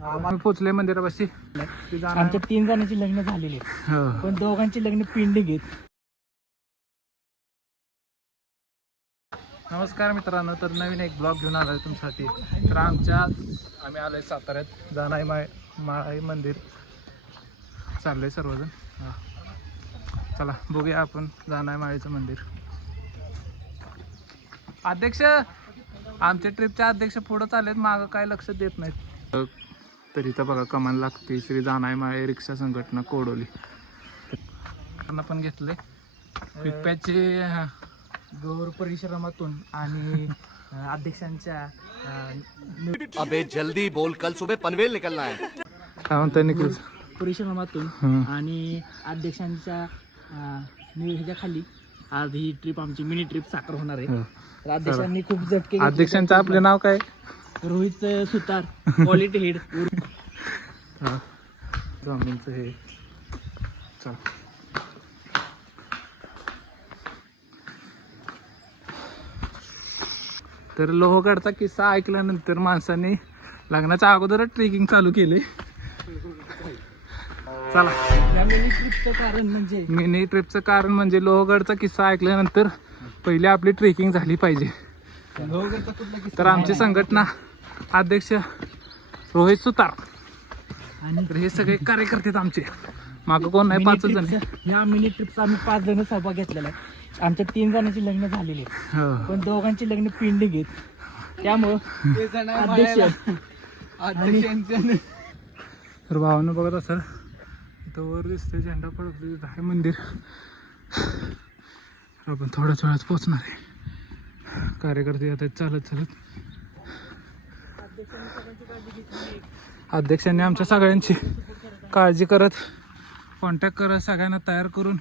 आम्ही पोचले मंदिरापाशी. आमच्या 3 जणांची लग्न झालेली आहेत, पण दोघांची लग्न पेंडिंग आहेत. नमस्कार मित्रांनो, तर नवीन एक ब्लॉग घेऊन आलो आहे तुमच्यासाठी. तर आम्ही आलो आहे साताऱ्यात जानाई माळी मंदिर. चाललो आहे सर्वजण. चला बघूया आपण जानाई माळीचं मंदिर. अध्यक्ष, आमच्या ट्रिपच्या अध्यक्ष पुढं चाललेत, मागं काय लक्ष देत नाहीत. तर इथं बघा कमान लागते श्री जानाई माळी रिक्षा संघटना कोडोली. त्यांना पण घेतले पिप्प्याचे गौर परिश्रमातून आणि अध्यक्षांच्या अबे जल्दी बोल, कल सुबह पनवेल निकलना है. काय म्हणता निखिल? परिश्रमातून आणि अध्यक्षांच्या ह्याच्या खाली आज ही ट्रिप, आमची मिनी ट्रिप साकार होणार आहे. तर अध्यक्षांनी खूप झटके घेतले. अध्यक्षांचं आपले नाव काय? रोहित सुतार, क्वालिटी हेड. स्वामींचं हे. चला तर लोहगडचा किस्सा ऐकल्यानंतर माणसाने लग्नाच्या अगोदरच ट्रेकिंग चालू केले. चला, या मिनी ट्रिपचं कारण म्हणजे लोहगडचा किस्सा ऐकल्यानंतर पहिली आपली ट्रेकिंग झाली पाहिजे. तर आमची संघटना अध्यक्ष रोहित सुतार आणि हे सगळे कार्यकर्ते आमचे. मागं कोण नाही, 5 जण. या मिनी ट्रिपचा आम्ही 5 जण सहभाग घेतलेला आहे. आमच्या 3 जणांची लग्न झालेली आहेत, पण दोघांची लग्न पेंडिंग आहेत. त्यामुळं तर भावानं बघत असेल इथं वर दिसतंय झेंडा फडकतो, तिथं आहे मंदिर. आपण थोड्याच वेळात पोहोचणार आहे. कार्यकर्ते आता चालत अध्यक्षांनी आमच्या सगळ्यांची काळजी करत, कॉन्टॅक्ट करत, सगळ्यांना तयार करून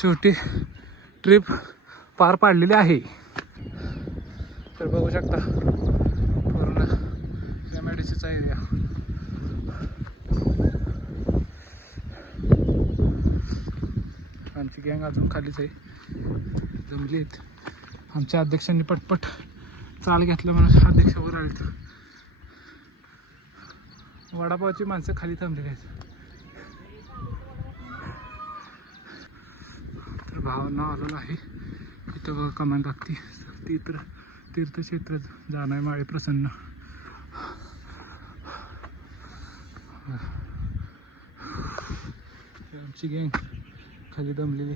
शेवटी ट्रिप पार पाडलेली आहे. तर बघू शकता पूर्ण MIDCचा एरिया. आमची गँग अजून खालीच आहे, जमली आहेत. आमच्या अध्यक्षांनी पटपट चाल घेतलं म्हणून अध्यक्षावर आलेत. वडापावची माणसं खाली थांबलेली आहेत. तर भावना आलेलं आहे इथं बघा कमान लागते. तीर्थक्षेत्र जानाई माळी प्रसन्न. आमची गँग खाली दमलेली.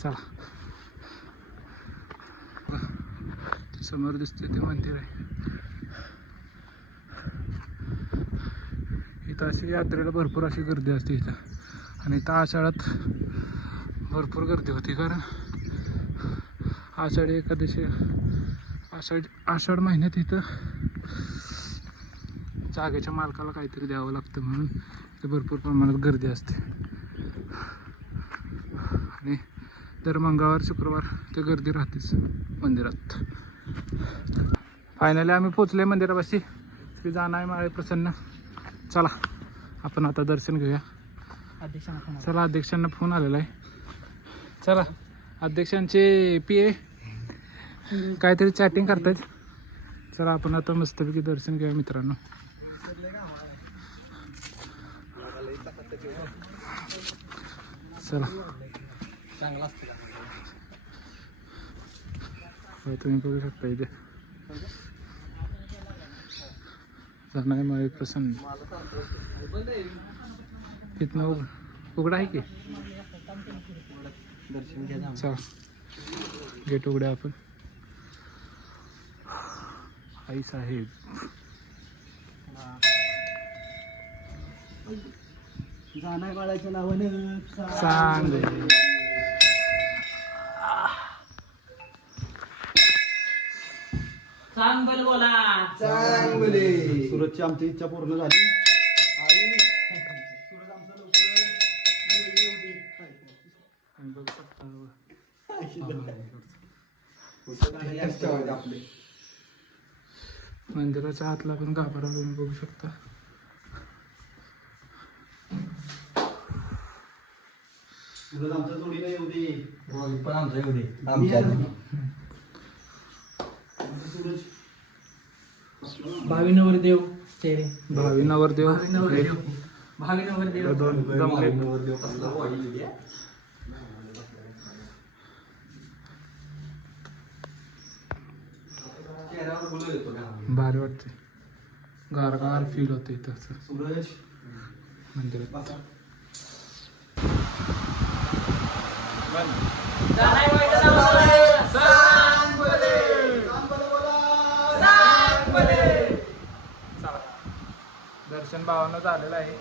चला, समोर दिसते ते मंदिर आहे. इथं अशी यात्रेला भरपूर अशी गर्दी असते इथं. आणि इथं आषाढात भरपूर गर्दी होती, कारण आषाढी एकादशी, आषाढ महिन्यात इथं जागेच्या मालकाला काहीतरी द्यावं लागतं, म्हणून इथं भरपूर प्रमाणात गर्दी असते. आणि दर मंगळवार शुक्रवार ते गर्दी राहतेच मंदिरात. फायनली आम्ही पोचले मंदिरापाशी श्री जानाई माळी प्रसन्न. चला आपण आता दर्शन घेऊया. चला, अध्यक्षांना फोन आलेला आहे. चला, अध्यक्षांचे PA काहीतरी चॅटिंग करतायत. चला आपण आता मस्तपैकी दर्शन घेऊया मित्रांनो. चला, तुम्ही बघू शकता इथे जानाई माळी प्रसन्न. इथनं उघडा आहे की? चला गेट उघड्या आपण. आई साहेब जानाई माळीच्या नावानं चांगले. चांगल बोला, चांगले. सुरतची आमची इच्छा पूर्ण झाली. सुरत आमचा लवकर आपले मंदिराच्या आतला पण गाभारा तुम्ही बघू शकता. सूरज आमच्या जोडीला येऊ दे. पण आमच्या एवढे सूरज भावी नवरदेव चेहरे भावी नवरदेव भावी नवरदेव दोन जमले. भारी वाटते, गार गार फील होते इथं असं सूरज मंदिरात. दर्शन भावानं झालेलं आहे.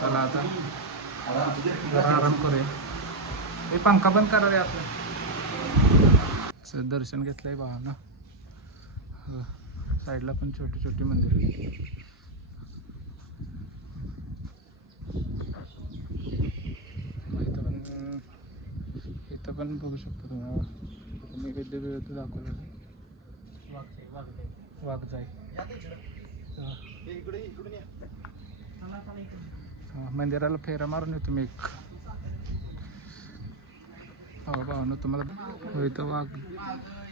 चला आता जरा आराम करूया. हे पंखा बंद करा रे आपलं. दर्शन घेतलंय भावानं. साईडला पण छोटी छोटी मंदिर. इथं पण बघू शकतो तुम्हाला. मी विद्युत दाखवलेलं वाघजाई. मंदिराला फेरा मारून येतो मी एक. हो भावना तुम्हाला इथं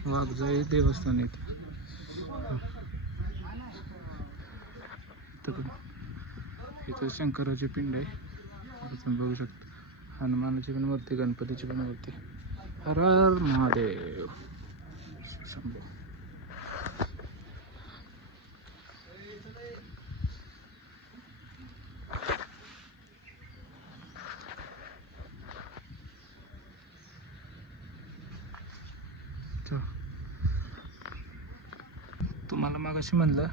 वाघजाई देवस्थान आहे इथं शंकराची पिंड आहे. तुम्ही बघू शकता. हनुमानाची पण मूर्ती, गणपतीची पण मूर्ती. हर हर महादेव शंभो. तुम्हाला मागाशी म्हणलं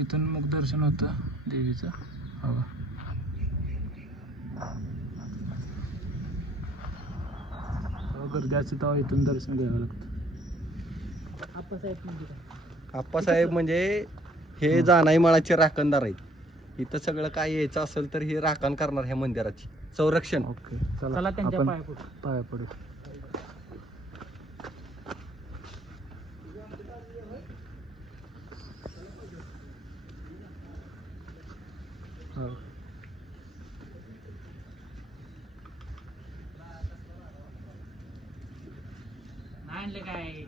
इथून मुख दर्शन होतं देवीचं. हवा गर्दी असते तेव्हा इथून दर्शन घ्यावं लागतं. आप्पासाहेब म्हणजे हे जानाई माळाचे राखणदार आहेत. इथं सगळं काय यायचं असेल तर हे राखण करणार ह्या मंदिराची संरक्षण. ओके चला त्यांच्या आपण पाया पडू. पाया पडू. हो. नाही आणले काय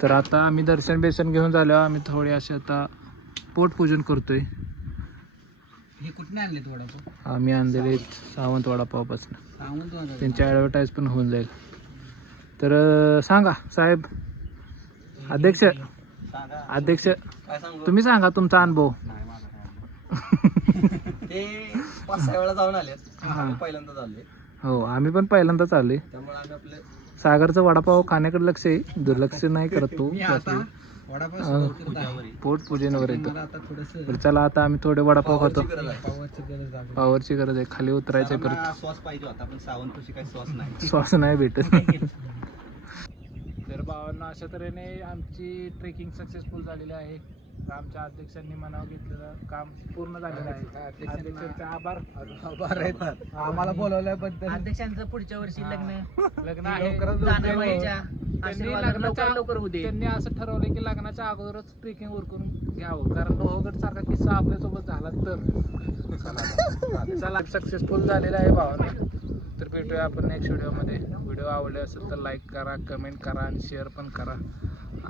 तर आता आम्ही दर्शन बेसन घेऊन झालो. आम्ही थोडे असे आता पोटपूजन करतोय. हे कुठे आणले तू वडापाव? आम्ही आणलेले सावंत वडापावपासून. त्यांची ॲडव्हर्टाईज पण होऊन जाईल. तर सांगा साहेब, अध्यक्ष काय सांगू तुम्ही सांगा तुमचा अनुभव. ते 5-6 वेळा जाऊन आले. हां. पहिल्यांदा झाले हो, आम्ही पण पहिल्यांदाच आले. त्यामुळे आम्ही आपले सागरचं वडापाव खाण्याकडे लक्ष आहे, दुर्लक्ष नाही करत तो. पोटपूजनवर येतो. तर चला आता आम्ही थोडे वडापाव खातो. पावरची गरज आहे, खाली उतरायचं आहे परत. सॉस पाहिजे होता पण सावंतशी काही सॉस नाही. श्वास नाही भेटत. तर भावांना अशा तऱ्हेने आमची ट्रेकिंग सक्सेसफुल झालेली आहे. आमच्या अध्यक्षांनी मनावर घेतलेलं काम पूर्ण झालेलं आहे. अध्यक्षांचे आभार आहेत आम्हाला बोलवल्याबद्दल. अध्यक्षांचं पुढच्या वर्षी लग्न आहे. लवकर होऊ दे. त्यांनी असं ठरवलं की लग्नाच्या अगोदरच ट्रेकिंग उरकून घ्यावं, कारण लोहगड सारखा किस्सा आपल्यासोबत झाला तर. चला सक्सेसफुल झालेला आहे भावाने. तर भेटूया आपण नेक्स्ट व्हिडिओमध्ये. व्हिडिओ आवडले असेल तर लाईक करा, कमेंट करा आणि शेअर पण करा.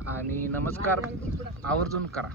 आणि नमस्कार आवर्जून करा.